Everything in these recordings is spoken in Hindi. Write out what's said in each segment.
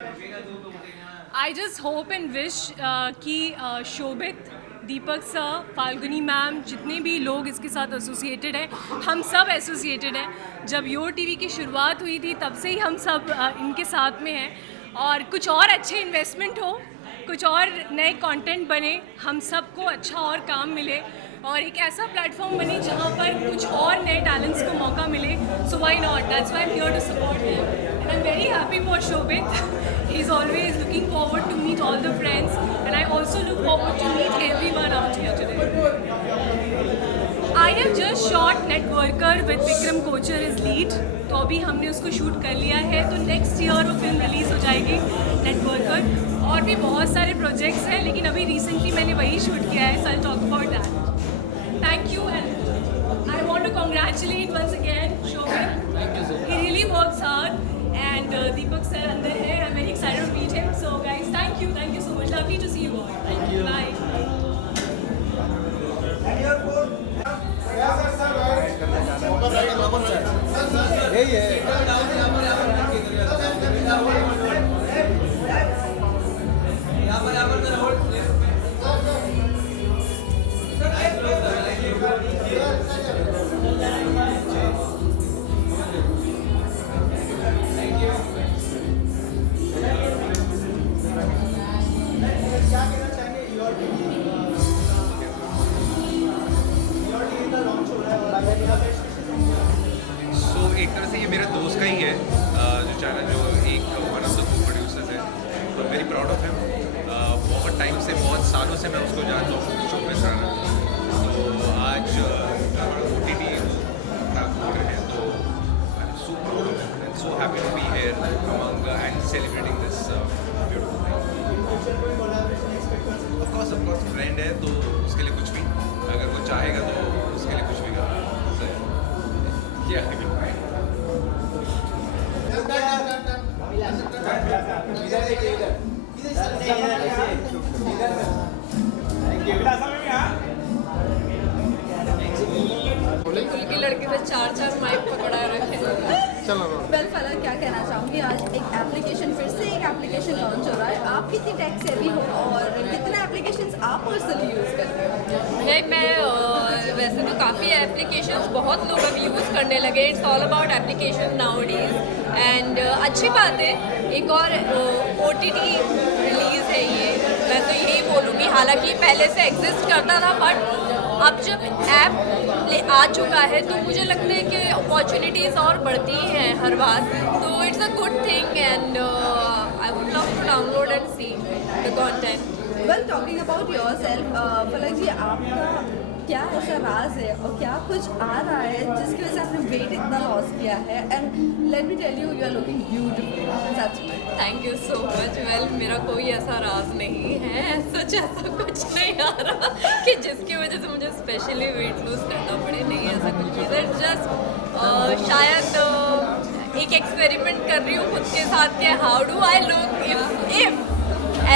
I just hope and wish कि शोभित, दीपक सर, फाल्गुनी मैम, जितने भी लोग इसके साथ एसोसिएटेड हैं, हम सब एसोसिएटेड हैं। जब योर टीवी की शुरुआत हुई थी तब से ही हम सब इनके साथ में हैं, और कुछ और अच्छे इन्वेस्टमेंट हो, कुछ और नए कंटेंट बने, हम सबको अच्छा और काम मिले और एक ऐसा प्लेटफॉर्म बने जहाँ पर कुछ और नए टैलेंट्स को मौका मिले। So why not, that's why I am here to support him and I am very happy for Shobhit. He is always looking forward to meet all the friends, and I also look forward to meet everyone out here today. I have just shot Networker with Vikram Kochar as lead. तो अभी हमने उसको शूट कर लिया है, तो नेक्स्ट ईयर वो फिल्म रिलीज़ हो जाएगी Networker. और भी बहुत सारे प्रोजेक्ट्स हैं, लेकिन अभी रिसेंटली मैंने वही शूट किया है, so I'll talk about that. Thank you, and I want to congratulate once again Shobhit. He really works hard, and Deepak sir अंदर है. I'm very excited to meet him. So guys, thank you so much. Lovely to see you all. Thank you. Bye. यही है। सो एक तरह से ये मेरे दोस्त का ही है, जो चैनल जो एक वन ऑफ द को प्रोड्यूसर्स है, तो वेरी प्राउड ऑफ हिम. बहुत टाइम से, बहुत सालों से मैं उसको जानता हूँ, शोभित राणा. तो आज ओ टी टी खोल रहे हैं, तो I am so proud of him and so happy to be here among and celebrating this beautiful thing. Of course friend है, तो उसके लिए कुछ भी, अगर वो चाहेगा तो उसके लिए कुछ भी करना. कुल के लड़के से चार माइक पकड़ा रखे. वेल फलक, क्या कहना चाहूँगी, आज एक एप्लीकेशन, फिर से एक एप्लीकेशन लॉन्च हो रहा है. आप कितनी टेक सेवी हो और कितने एप्लीकेशंस आप पर्सनली यूज़ करते हो? मैं वैसे तो काफ़ी एप्लीकेशंस बहुत लोग अब यूज़ करने लगे. It's all about application nowadays, and अच्छी बात है. एक और OTT रिलीज़ है ये. मैं तो यही बोलूँगी, हालांकि पहले से एग्जिस्ट करता था, बट अब जब ऐप आ चुका है तो मुझे लगता है कि अपॉर्चुनिटीज़ और बढ़ती हैं हर बार. तो it's a good thing, and I would love to download and see the content. Well, talking about yourself, Falak ji, आपका क्या ऐसा राज है और क्या कुछ आ रहा है जिसकी वजह से आपने वेट इतना लॉस किया है? And let me tell you, you are looking beautiful, सच में. Thank you so much. Well, मेरा कोई ऐसा राज नहीं है, सच ऐसा कुछ नहीं आ रहा कि जिसकी वजह से मुझे स्पेशली वेट लूज करना पड़े. नहीं, ऐसा कुछ नहीं. इट्स जस्ट शायद एक एक्सपेरिमेंट कर रही हूँ खुद के साथ कि how do I look if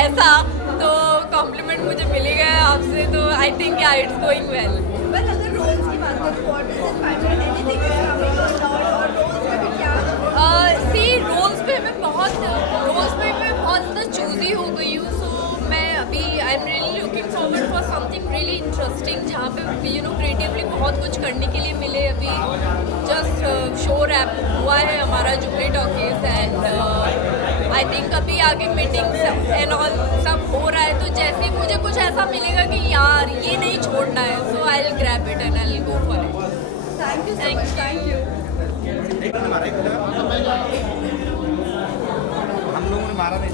ऐसा. तो कॉम्प्लीमेंट मुझे मिल ही गया आपसे, तो आई थिंक या इट्स गोइंग वेल. बट अगर रोल्स की बात करें, what is it finally anything is coming और रोल्स में भी क्या? रोल्स पे मैं बहुत ज़्यादा चूजी हो गई हूँ. सो मैं अभी I am really looking forward for something really interesting, जहाँ पे यू नो क्रिएटिवली बहुत कुछ करने के लिए मिले. अभी जस्ट शो रैप हुआ है हमारा jubilee talkies, and I think अभी आगे मीटिंग्स एंड ऑल सब हो रहा है. तो जैसे मुझे कुछ ऐसा मिलेगा कि यार ये नहीं छोड़ना है, so I will grab it and I will go for it. Thank you so much. Thank you. हम लोगों ने मारा नहीं.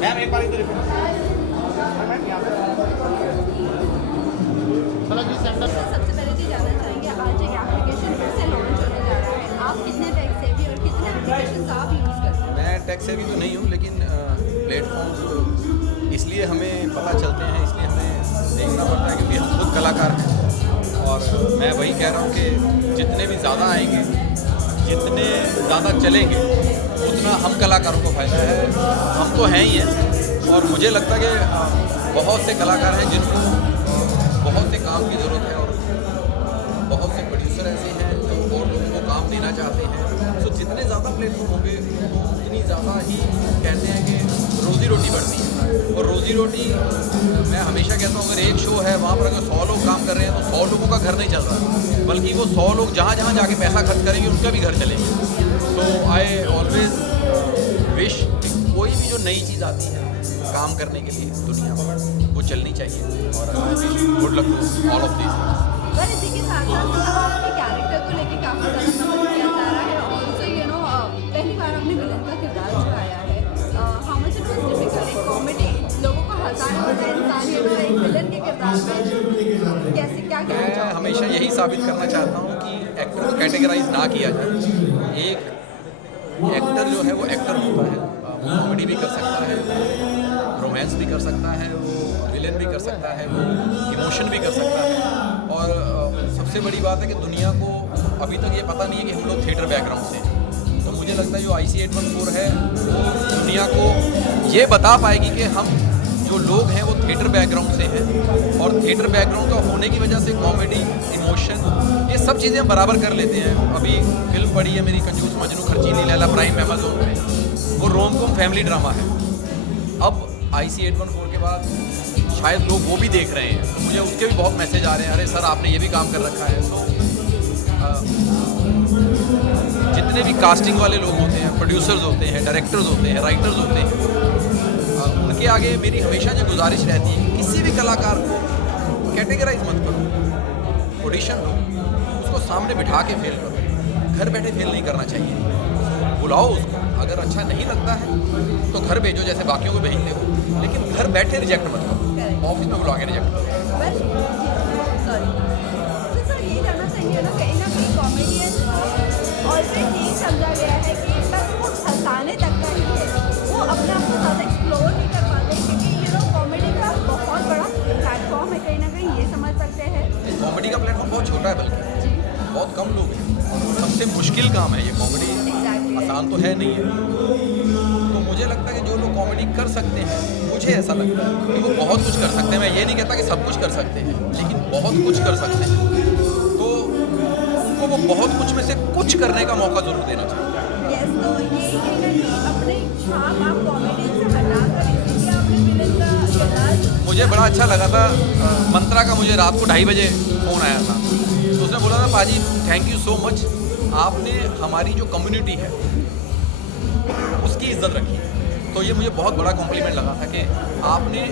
मैम एक बार इधर सबसे पहले जी जानना चाहेंगे, आज एक एप्लीकेशन फिर से लॉन्च होने जा रहा है. आप कितने टेक सेवी और कितने एप्लीकेशंस आप यूज़ करते हैं? मैं टेक सेवी तो नहीं हूँ, लेकिन प्लेटफॉर्म्स इसलिए हमें पता चलते हैं, इसलिए हमें देखना पड़ता है, क्योंकि हम खुद कलाकार हैं. और मैं वही कह रहा हूँ कि जितने भी ज़्यादा आएंगे, जितने ज़्यादा चलेंगे, उतना हम कलाकारों को फ़ायदा है. हम तो हैं ही हैं, और मुझे लगता है कि बहुत से कलाकार हैं जिनको बहुत से काम की ज़रूरत है, और बहुत से प्रोड्यूसर ऐसे हैं जो और लोगों को काम देना चाहते हैं. सो जितने ज़्यादा प्लेटफॉर्म होंगे उतनी ज़्यादा ही कहते हैं कि रोज़ी रोटी बढ़ती है। और रोज़ी रोटी मैं हमेशा कहता हूँ, अगर एक शो है वहाँ पर अगर 100 लोग काम कर रहे हैं तो 100 लोगों का घर नहीं चल रहा, बल्कि वो 100 लोग जहाँ जहाँ जाके पैसा खर्च करेंगे उनका भी घर चलेंगे। तो आई ऑलवेज विश कोई भी जो नई चीज़ आती है काम करने के लिए दुनिया में वो चलनी चाहिए। और good luck to all of this. पर इसी के साथ साथ आपके कैरेक्टर को लेके काफ़ी ज़्यादा पसंद किया जा रहा है। ऑल्सो यू नो पहली बार आपने विलन का किरदार निभाया है। How much it was difficult, एक कॉमेडी लोगों को हंसाने वाला इंसान यू नो एक विलन के किरदार में कैसे क्या कहना मैं चाहूँगा? हमेशा यही साबित करना चाहता हूँ कि एक्टर को कैटेगराइज ना किया जाए। एक एक्टर जो है वो एक्टर होता है, वो कॉमेडी भी कर सकता है, रोमांस भी कर सकता है, वो विलेन भी कर सकता है, वो इमोशन भी कर सकता है। और सबसे बड़ी बात है कि दुनिया को अभी तक ये पता नहीं है कि हम लोग थिएटर बैकग्राउंड से हैं। तो मुझे लगता है जो IC 814 है वो दुनिया को ये बता पाएगी कि हम जो लोग हैं वो थिएटर बैकग्राउंड से हैं, और थिएटर बैकग्राउंड का होने की वजह से कॉमेडी, इमोशन, ये सब चीज़ें हम बराबर कर लेते हैं। अभी फिल्म पड़ी है मेरी कंजूस मजनू खर्चीली लैला, प्राइम अमेज़न पे, वो रोम कॉम फैमिली ड्रामा है। अब IC 814 के बाद शायद लोग वो भी देख रहे हैं, तो मुझे उसके भी बहुत मैसेज आ रहे हैं, अरे सर आपने ये भी काम कर रखा है। तो जितने भी कास्टिंग वाले लोग होते हैं, प्रोड्यूसर्स होते हैं, डायरेक्टर्स होते हैं, राइटर्स होते हैं, उनके आगे मेरी हमेशा जो गुजारिश रहती है, किसी भी कलाकार को कैटेगराइज मत करो, ऑडिशन लो, उसको सामने बिठा के फेल करो। घर बैठे फेल नहीं करना चाहिए, बुलाओ उसको, अगर अच्छा नहीं लगता है तो घर भेजो जैसे बाकियों को भेजते हो, लेकिन घर बैठे रिजेक्ट मत करो, ऑफिस में बुला के रिजेक्ट करो। बस सॉरी सर ये जानना चाहिए ना कहीं कॉमेडियन ऑलरेडी यही समझा गया है कि बस वो हंसाने तक का ही है, वो अपने आप को ज़्यादा एक्सप्लोर नहीं कर पाते, क्योंकि यू नो कॉमेडी का बहुत बड़ा प्लेटफॉर्म है, कहीं ना कहीं ये समझ सकते हैं। कॉमेडी का प्लेटफॉर्म बहुत छोटा है, बल्कि बहुत कम लोग हैं, सबसे मुश्किल काम है ये कॉमेडी, आसान तो है नहीं है। तो मुझे लगता है कि जो लोग कॉमेडी कर सकते हैं, मुझे ऐसा लगता है कि वो बहुत कुछ कर सकते हैं। मैं ये नहीं कहता कि सब कुछ कर सकते हैं, लेकिन बहुत कुछ कर सकते हैं। तो उनको वो बहुत कुछ में से कुछ करने का मौका ज़रूर देना चाहिए। यस, तो ये कहीं ना कहीं अपने छाप आप कॉमेडी से हटाकर इसीलिए आपने विलन का किरदार। मुझे बड़ा अच्छा लगा था, मंत्रा का मुझे रात को 2:30 बजे फ़ोन आया था, तो उसने बोला था पाजी थैंक यू सो मच, आपने हमारी जो कम्युनिटी है उसकी इज्जत रखी। तो ये मुझे बहुत बड़ा कॉम्प्लीमेंट लगा था कि आपने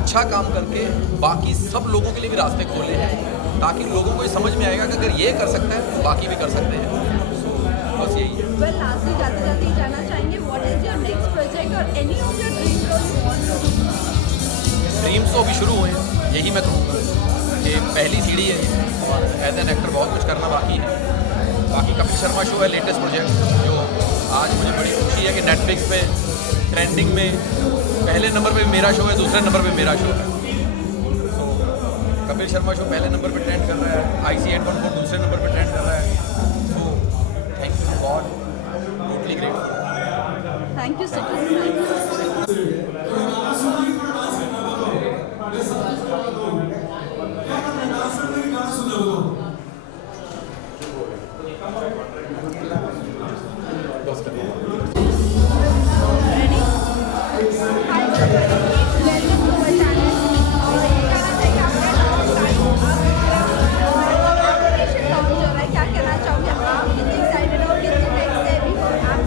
अच्छा काम करके बाकी सब लोगों के लिए भी रास्ते खोले हैं, ताकि लोगों को ये समझ में आएगा कि अगर ये कर सकता है तो बाकी भी कर सकते हैं। बस यही है। वेल लास्टली जाते जाते ही जानना चाहेंगे what is your next project और any of your dream role you want to do? Dreams तो अभी शुरू हुए हैं, यही मैं कहूँगा कि पहली सीढ़ी है और एज एन एक्टर बहुत कुछ करना बाकी है। बाकी कपिल शर्मा शो है लेटेस्ट प्रोजेक्ट, जो आज मुझे बड़ी खुशी है कि नेटफ्लिक्स पे ट्रेंडिंग में पहले नंबर पे मेरा शो है, दूसरे नंबर पे मेरा शो है। तो कपिल शर्मा शो पहले नंबर पे ट्रेंड कर रहा है, IC 814 दूसरे नंबर पे ट्रेंड कर रहा है। So thank you God, totally great. Thank you so much. क्या कहना चाहोगे आप? कितने एक्साइटेड हो, कितने नेक्स्ट डे भी हो आप?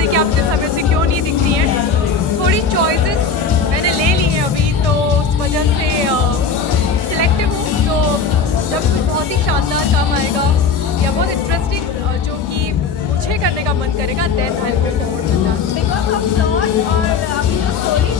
थे कि आप जिस समय से क्यों नहीं दिख रही हैं। थोड़ी चॉइसेस मैंने ले ली हैं अभी, तो उस वजह से सिलेक्टिव हूँ। तो जब कोई बहुत ही शानदार काम आएगा या बहुत इंटरेस्टिंग जो कि मुझे करने का मन करेगा, then I will go forward with that. Because of plot और आपकी जो स्टोरी